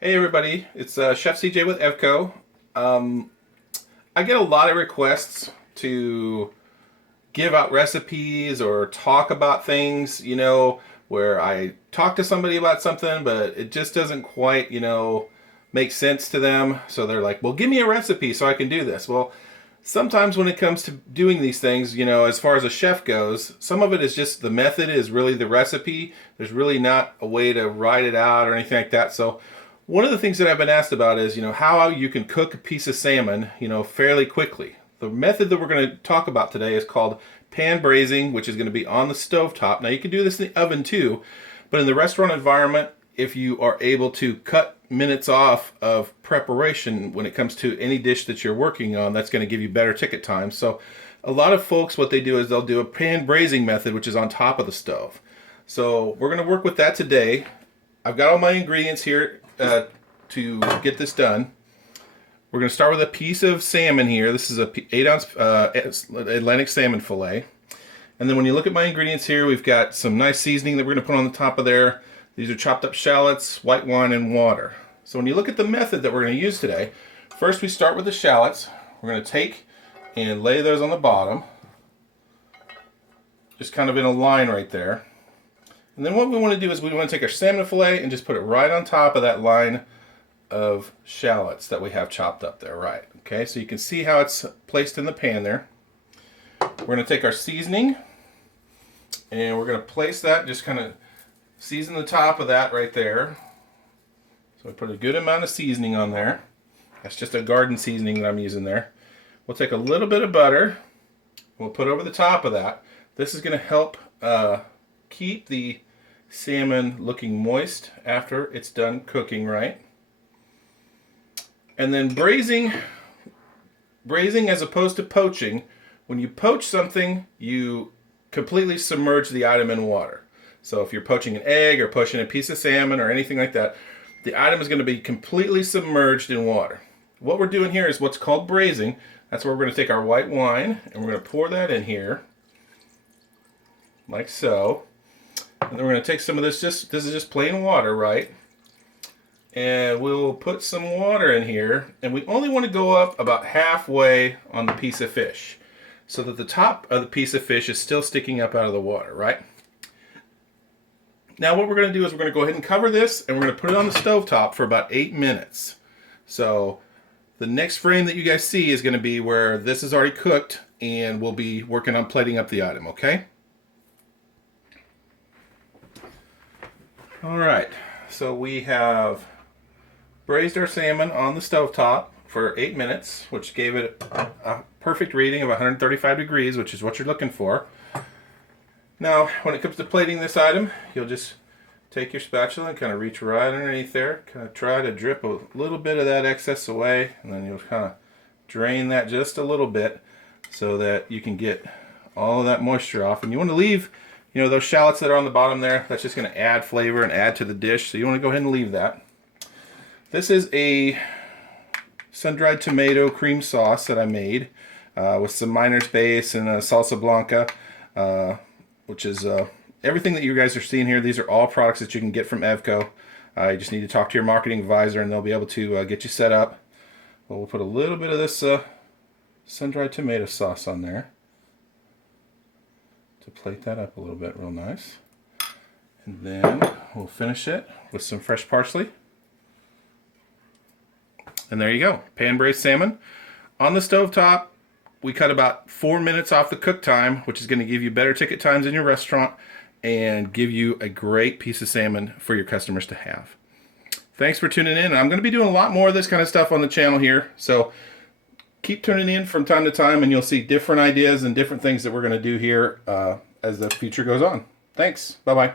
Hey everybody, it's Chef CJ with Evco. Um, I get a lot of requests to give out recipes or talk about things, where I talk to somebody about something, but it just doesn't quite, make sense to them. So they're like, well, give me a recipe so I can do this. Well, sometimes when it comes to doing these things, as far as a chef goes, some of it is just the method is really the recipe. There's really not a way to write it out or anything like that. So one of the things that I've been asked about is, how you can cook a piece of salmon, fairly quickly. The method that we're going to talk about today is called pan braising, which is going to be on the stove top. Now you can do this in the oven too, but in the restaurant environment, if you are able to cut minutes off of preparation when it comes to any dish that you're working on, that's going to give you better ticket time. So a lot of folks, what they do is they'll do a pan braising method, which is on top of the stove. So we're going to work with that today. I've got all my ingredients here to get this done. We're going to start with a piece of salmon here. This is a 8-ounce Atlantic salmon fillet. And then when you look at my ingredients here, we've got some nice seasoning that we're going to put on the top of there. These are chopped up shallots, white wine, and water. So when you look at the method that we're going to use today, first we start with the shallots. We're going to take and lay those on the bottom, just kind of in a line right there. And then what we want to do is we want to take our salmon fillet and just put it right on top of that line of shallots that we have chopped up there, right? Okay, so you can see how it's placed in the pan there. We're going to take our seasoning and we're going to place that, just kind of season the top of that right there. So we put a good amount of seasoning on there. That's just a garden seasoning that I'm using there. We'll take a little bit of butter. We'll put over the top of that. This is going to help keep the salmon looking moist after it's done cooking, right? And then braising as opposed to poaching. When you poach something, you completely submerge the item in water. So if you're poaching an egg or poaching a piece of salmon or anything like that, the item is going to be completely submerged in water. What we're doing here is what's called braising. That's where we're going to take our white wine and we're going to pour that in here, like so. And then we're going to take some of this, this is just plain water, right? And we'll put some water in here, and we only want to go up about halfway on the piece of fish so that the top of the piece of fish is still sticking up out of the water, right? Now what we're going to do is we're going to go ahead and cover this, and we're going to put it on the stovetop for about 8 minutes. So the next frame that you guys see is going to be where this is already cooked, and we'll be working on plating up the item, okay? All right, so we have braised our salmon on the stovetop for 8 minutes, which gave it a perfect reading of 135 degrees, which is what you're looking for. Now, when it comes to plating this item, you'll just take your spatula and kind of reach right underneath there, kind of try to drip a little bit of that excess away, and then you'll kind of drain that just a little bit so that you can get all of that moisture off. And you want to leave, those shallots that are on the bottom there, that's just going to add flavor and add to the dish, so you want to go ahead and leave that. This is a sun-dried tomato cream sauce that I made with some miner's base and a salsa blanca, which is everything that you guys are seeing here. These are all products that you can get from Evco. You just need to talk to your marketing advisor and they'll be able to get you set up. Well, we'll put a little bit of this sun-dried tomato sauce on there to plate that up a little bit real nice. And then we'll finish it with some fresh parsley. And there you go, pan-braised salmon. On the stovetop, we cut about 4 minutes off the cook time, which is going to give you better ticket times in your restaurant and give you a great piece of salmon for your customers to have. Thanks for tuning in. I'm going to be doing a lot more of this kind of stuff on the channel here, so keep tuning in from time to time and you'll see different ideas and different things that we're going to do here as the future goes on. Thanks. Bye-bye.